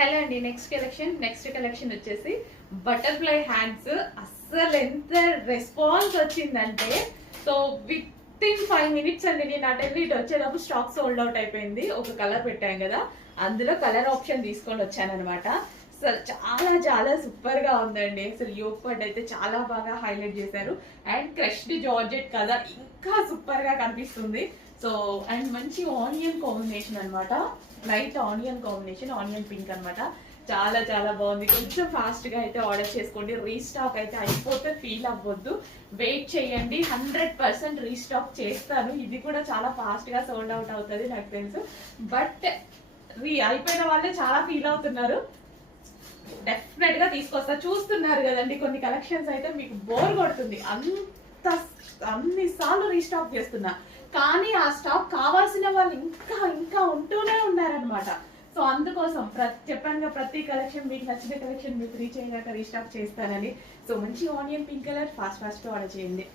Hello అండి. Next collection వచ్చేసి butterfly hands. అస్సలు ఎంత రెస్పాన్స్ వచ్చిందంటే, సో విత్ ఇన్ 5 minutes అండి. నేను అటెండ్ ఇటు వచ్చేటప్పుడు స్టాక్ సోల్డ్ అవుట్ అయిపోయింది. ఒక కలర్ పెట్టాను కదా, అందులో కలర్ ఆప్షన్ తీసుకొని వచ్చాను అనమాట. అసలు చాలా చాలా సూపర్ గా ఉందండి. అసలు యోగ్ పట్ అయితే చాలా బాగా హైలైట్ చేశారు. అండ్ క్రష్డ్ జార్జెట్ కదా, ఇంకా సూపర్ గా కనిపిస్తుంది. సో అండ్ మంచి ఆనియన్ కాంబినేషన్ అనమాట. Light onion combination, onion pink అనమాట. చాలా చాలా బాగుంది. కొంచెం ఫాస్ట్ గా అయితే ఆర్డర్ చేసుకోండి. రీస్టాక్ అయితే అయిపోతే ఫీల్ అవ్వద్దు, వెయిట్ చేయండి. 100% రీస్టాక్ చేస్తాను. ఇది కూడా చాలా ఫాస్ట్ గా సోల్డ్ అవుట్ అవుతుంది నాకు తెలుసు. బట్ అయిపోయిన వాళ్ళే చాలా ఫీల్ అవుతున్నారు. డెఫినెట్ గా తీసుకొస్తా. చూస్తున్నారు కదండి, కొన్ని కలెక్షన్స్ అయితే మీకు బోర్ కొడుతుంది. అన్నిసార్లు రీస్టాక్ చేస్తున్నా, కానీ ఆ స్టాక్ కావాల్సిన వాళ్ళు ఇంకా ఇంకా ఉంటూనే ఉన్నారనమాట. సో అందుకోసం చెప్పాను ప్రతి కలెక్షన్, మీకు నచ్చిన కలెక్షన్ మీకు రీచ్ అయ్యాక రీస్టాక్ చేస్తానని. సో మంచి ఆనియన్ పింక్ కలర్, ఫాస్ట్ గా ఆర్డర్ చేయండి.